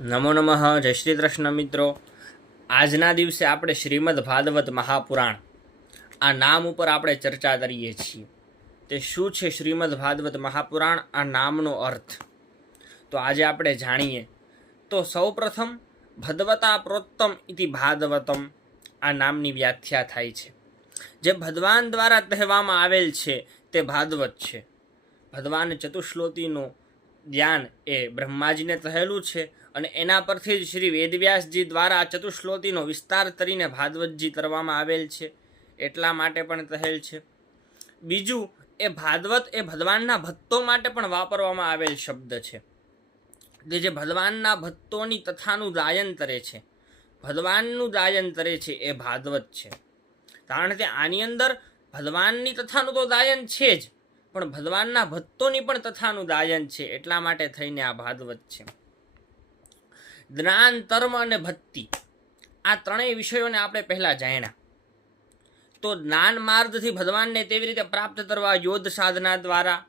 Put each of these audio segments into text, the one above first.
નમો નમઃ. જય શ્રી કૃષ્ણ મિત્રો. આજના દિવસે આપણે શ્રીમદ ભાગવત મહાપુરાણ આ નામ ઉપર આપણે ચર્ચા કરીએ છીએ. તે શું છે શ્રીમદ ભાગવત મહાપુરાણ, આ નામનો અર્થ? તો આજે આપણે જાણીએ. તો સૌપ્રથમ ભગવતા પ્રોત્તમ ઇતિ ભાગવતમ આ નામની વ્યાખ્યા થાય છે. જે ભગવાન દ્વારા કહેવામાં આવેલ છે તે ભાગવત છે. ભગવાન ચતુશ્લોકીનું જ્ઞાન એ બ્રહ્માજીને કહેલું છે અને એના પરથી જ શ્રી વેદવ્યાસજી દ્વારા ચતુશ્લોકીનો વિસ્તાર કરીને ભાગવતજી કરવામાં આવેલ છે, એટલા માટે પણ કહેલ છે. બીજું, એ ભાગવત એ ભગવાનના ભક્તો માટે પણ વાપરવામાં આવેલ શબ્દ છે. જે ભગવાનના ભક્તોની કથાનું ગાયન કરે છે, ભગવાનનું ગાયન કરે છે, એ ભાગવત છે. કારણ કે આની અંદર ભગવાનની કથાનું તો ગાયન છે જ, પણ ભગવાનના ભક્તોની પણ કથાનું ગાયન છે, એટલા માટે થઈને આ ભાગવત છે. જ્ઞાન, કર્મ અને ભક્તિ આ ત્રણેય વિષયોને આપણે પહેલા જાણ્યા. તો જ્ઞાન માર્ગથી ભગવાનને તેવી રીતે પ્રાપ્ત કરવા યોગ સાધના દ્વારા,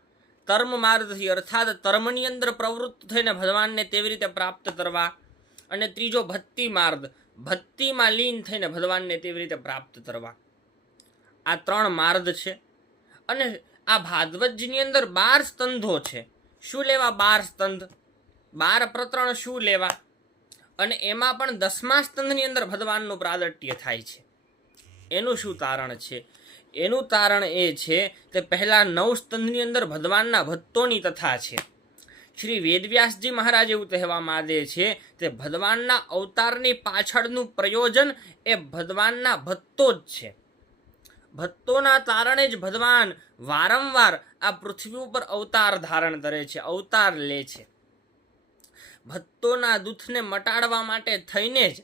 કર્મ માર્ગથી અર્થાત કર્મની અંદર પ્રવૃત્ત થઈને ભગવાનને તેવી રીતે પ્રાપ્ત કરવા, અને ત્રીજો ભક્તિ માર્ગ, ભક્તિમાં લીન થઈને ભગવાનને તેવી રીતે પ્રાપ્ત કરવા. આ ત્રણ માર્ગ છે. અને આ ભાગવતજીની અંદર 12 સ્કંધો છે. શું લેવા 12 સ્કંધ? 12 પ્રકરણ શું લેવા? અને એમાં પણ 10મા સ્કંધની અંદર ભગવાનનું પ્રાગટ્ય થાય છે. એનું શું તારણ છે? એનું તારણ એ છે કે પહેલા 9 સ્કંધની અંદર ભગવાનના ભક્તોની કથા છે. શ્રી વેદવ્યાસજી મહારાજ એવું કહેવા માંગે છે કે ભગવાનના અવતારની પાછળનું પ્રયોજન એ ભગવાનના ભક્તો જ છે. ભક્તોના કારણે જ ભગવાન વારંવાર આ પૃથ્વી ઉપર અવતાર ધારણ કરે છે, અવતાર લે છે. ભક્તોના દુઃખને મટાડવા માટે થઈને જ,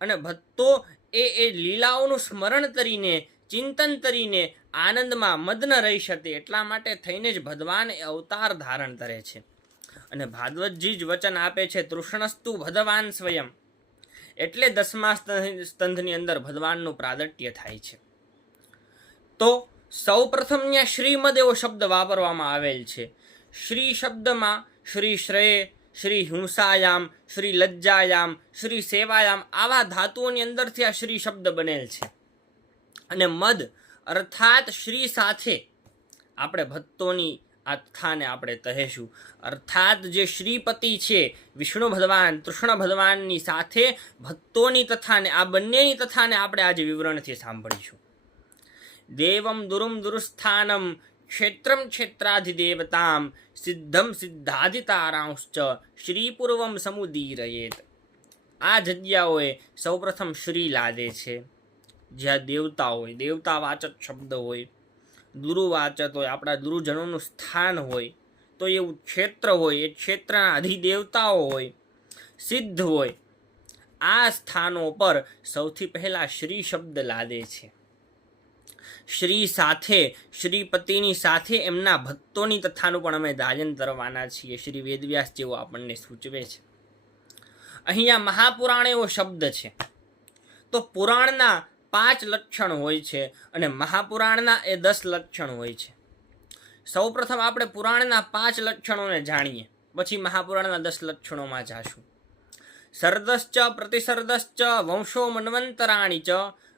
અને ભક્તો એ લીલાઓનું સ્મરણ કરીને, ચિંતન કરીને આનંદમાં મગ્ન રહી શકે એટલા માટે થઈને જ ભગવાન એ અવતાર ધારણ કરે છે. અને ભાગવતજી જ વચન આપે છે, તૃષ્ણસ્તુ ભગવાન સ્વયં. એટલે 10મા સ્કંધની અંદર ભગવાનનું પ્રાગટ્ય થાય છે. તો સૌ પ્રથમ ત્યાં શ્રીમદ એવો શબ્દ વાપરવામાં આવેલ છે. શ્રી શબ્દમાં શ્રી શ્રેય, શ્રી હિંસાયામ, શ્રી લજ્જાયામ, શ્રી સેવાયામ આવા ધાતુઓની અંદરથી આ શ્રી શબ્દ બનેલ છે. અને મદ અર્થાત શ્રી સાથે આપણે ભક્તોની આ કથાને આપણે કહેશું. અર્થાત જે શ્રીપતિ છે વિષ્ણુ ભગવાન, કૃષ્ણ ભગવાનની સાથે ભક્તોની કથાને, આ બંનેની કથાને આપણે આજે વિવરણથી સાંભળીશું. દેવમ દુરુમ દુરુસ્થાનમ, ક્ષેત્રમ ક્ષેત્રાધિદેવતામ, સિદ્ધમ સિદ્ધાધિતારાંશ્ચ શ્રીપૂર્વમ સમુદીરયેત. આ જગ્યાઓએ સૌપ્રથમ શ્રી લાદે છે. જ્યાં દેવતા હોય, દેવતાવાચક શબ્દ હોય, ગુરુવાચક હોય, આપણા ગુરુજનોનું સ્થાન હોય, તો એવું ક્ષેત્ર હોય, એ ક્ષેત્રના અધિદેવતાઓ હોય, સિદ્ધ હોય. આ સ્થાનો પર સૌથી પહેલા શ્રી શબ્દ લાદે છે. શ્રી સાથે, શ્રીપતિની સાથે એમના ભક્તોની કથાનું પણ અમે ગાયન કરવાના છીએ. શ્રી વેદવ્યાસ જેવો આપણને સૂચવે છે. અહીંયા મહાપુરાણ એવો શબ્દ છે. તો પુરાણના 5 લક્ષણ હોય છે અને મહાપુરાણના એ 10 લક્ષણ હોય છે. સૌ પ્રથમ આપણે પુરાણના 5 લક્ષણોને જાણીએ, પછી મહાપુરાણના 10 લક્ષણોમાં જાશું. સર્દશ્ચ પ્રતિસર્દશ્ચ વંશો મન્વંતરાણી ચ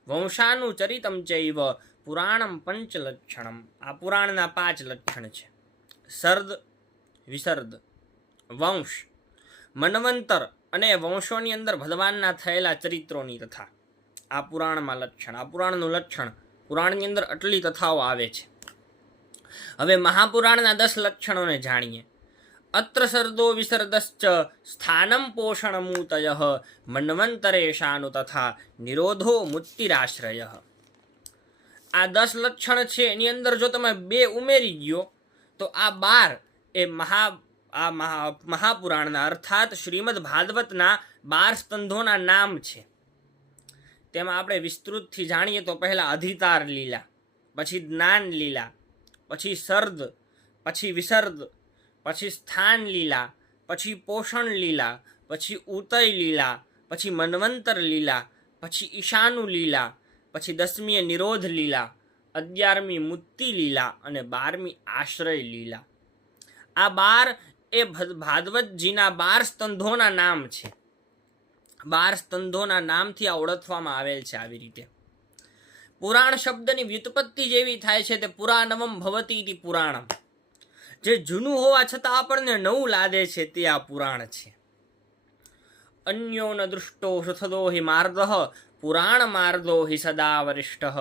વંશાનું ચરિતમ ચૈવ પુરાણમ પંચલક્ષણમ. આ પુરાણના 5 લક્ષણ છે. સર્દ, વિસર્દ, વંશ, મન્વંતર અને વંશોની અંદર ભગવાનના થયેલા ચરિત્રોની કથા. આ પુરાણમાં લક્ષણ, આ પુરાણનું લક્ષણ. પુરાણની અંદર આટલી કથાઓ આવે છે. હવે મહાપુરાણના 10 લક્ષણોને જાણીએ. અત્ર સર્દો વિસર્દશ્ચ સ્થાનમ પોષણમૂતય મન્વંતરેશાનુ તથા નિરોધો મુક્તિરાશ્રય. આ 10 લક્ષણ છે. એની અંદર જો તમે 2 ઉમેરી ગયો તો આ 12 એ મહાપુરાણના અર્થાત શ્રીમદ ભાગવતના 12 સ્કંધોના નામ છે. તેમાં આપણે વિસ્તૃતથી જાણીએ તો પહેલા અધિતાર લીલા, પછી જ્ઞાન લીલા, પછી સર્દ, પછી વિસર્દ, પછી સ્થાન લીલા, પછી પોષણ લીલા, પછી ઉતય લીલા, પછી મન્વંતર લીલા, પછી ઈશાનુ લીલા, પછી 10મી નિરોધ લીલા, 11મી મુક્તિ લીલા અને 12મી આશ્રય લીલા. આ 12 એ ભાગવતજીના 12 સ્કંધોના નામ છે. 12 સ્કંધોના નામથી આ ઓળખવામાં આવેલ છે. આવી રીતે પુરાણ શબ્દની વ્યુત્પત્તિ જેવી થાય છે તે પુરાણવમ ભવતી ઇતિ પુરાણમ. જે જૂનું હોવા છતાં આપણને નવું લાદે છે તે આ પુરાણ છે. અન્યો ન દૃષ્ટો સુથદો હિ માર્દઃ પુરાણ માર્દો હિ સદા વરિષ્ઠઃ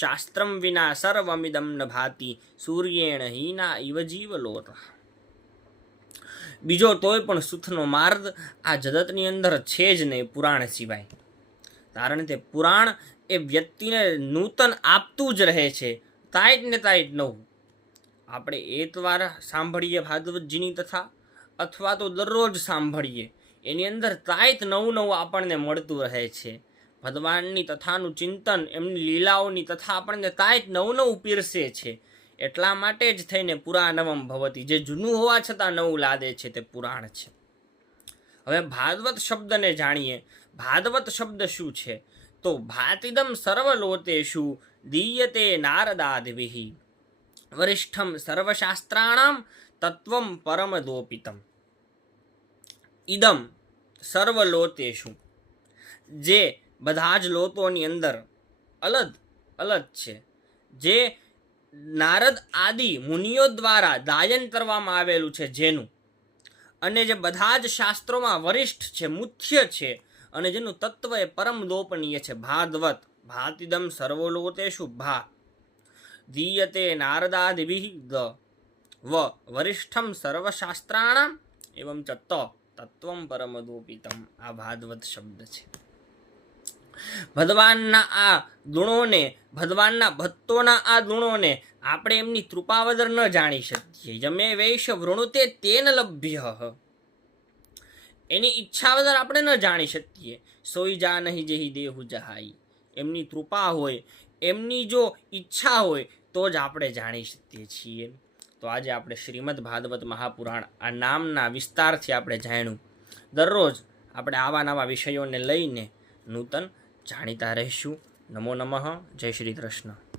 શાસ્ત્રમ વિના સર્વમિદમ ન ભાતિ સૂર્યેણ હીના ઇવ જીવલોત. બીજો તોય પણ સુથનો માર્ગ આ જગતની અંદર છે જ નહીં પુરાણ સિવાય. કારણ કે પુરાણ એ વ્યક્તિને નૂતન આપતું જ રહે છે, તાઈટ ને તાઈટ નવું. આપણે એકવાર સાંભળીએ ભાગવતજીની કથા અથવા તો દરરોજ સાંભળીએ, એની અંદર તાઈત નવું નવું આપણને મળતું રહે છે. ભગવાનની કથાનું ચિંતન, એમની લીલાઓની કથા આપણને તાઈત નવું નવું પીરસે છે. એટલા માટે જ થઈને પુરાણવમ ભવતી, જે જૂનું હોવા છતાં નવું લાદે છે તે પુરાણ છે. હવે ભાગવત શબ્દને જાણીએ. ભાગવત શબ્દ શું છે? તો ભાતિદમ સર્વલોકેષુ દીયતે નારદાદિભિઃ વરિષ્ઠમ સર્વશાસ્ત્રાણામ તત્વમ પરમદોપિતમ. ઇદમ સર્વલોકેષુ, જે બધા જ લોકોની અંદર અલગ અલગ છે, જે નારદ આદિ મુનિઓ દ્વારા ગાયન કરવામાં આવેલું છે જેનું, અને જે બધા જ શાસ્ત્રોમાં વરિષ્ઠ છે, મુખ્ય છે, અને જેનું તત્વ એ પરમ દોપનીય છે. ભાગવત ભાતિદમ સર્વલોકેષુ ભા દીયતે નારદાદિભિઃ વ વરિષ્ઠમ સર્વશાસ્ત્રાણામ એવં ચ તત્વમ પરમદોપિતમ. આ ભાગવત શબ્દ છે. ભગવાનના આ ગુણોને, ભગવાનના ભક્તોના આ ગુણોને આપણે એમની કૃપા વગર ન જાણી શકીએ. યમે વૈશ વૃણુતે તેન લભ્ય, એની ઈચ્છા વગર આપણે ન જાણી શકીએ. સોઈ જા નહીં જેહી દેહુ જહાઈ. એમની કૃપા હોય, એમની જો ઈચ્છા હોય તો જ આપણે જાણી શકીએ છીએ. તો આજે આપણે શ્રીમદ ભાગવત મહાપુરાણ આ નામના વિસ્તારથી આપણે જાણ્યું. દરરોજ આપણે આવા નવા વિષયોને લઈને નૂતન જાણીતા રહીશું. નમો નમઃ. જય શ્રી કૃષ્ણ.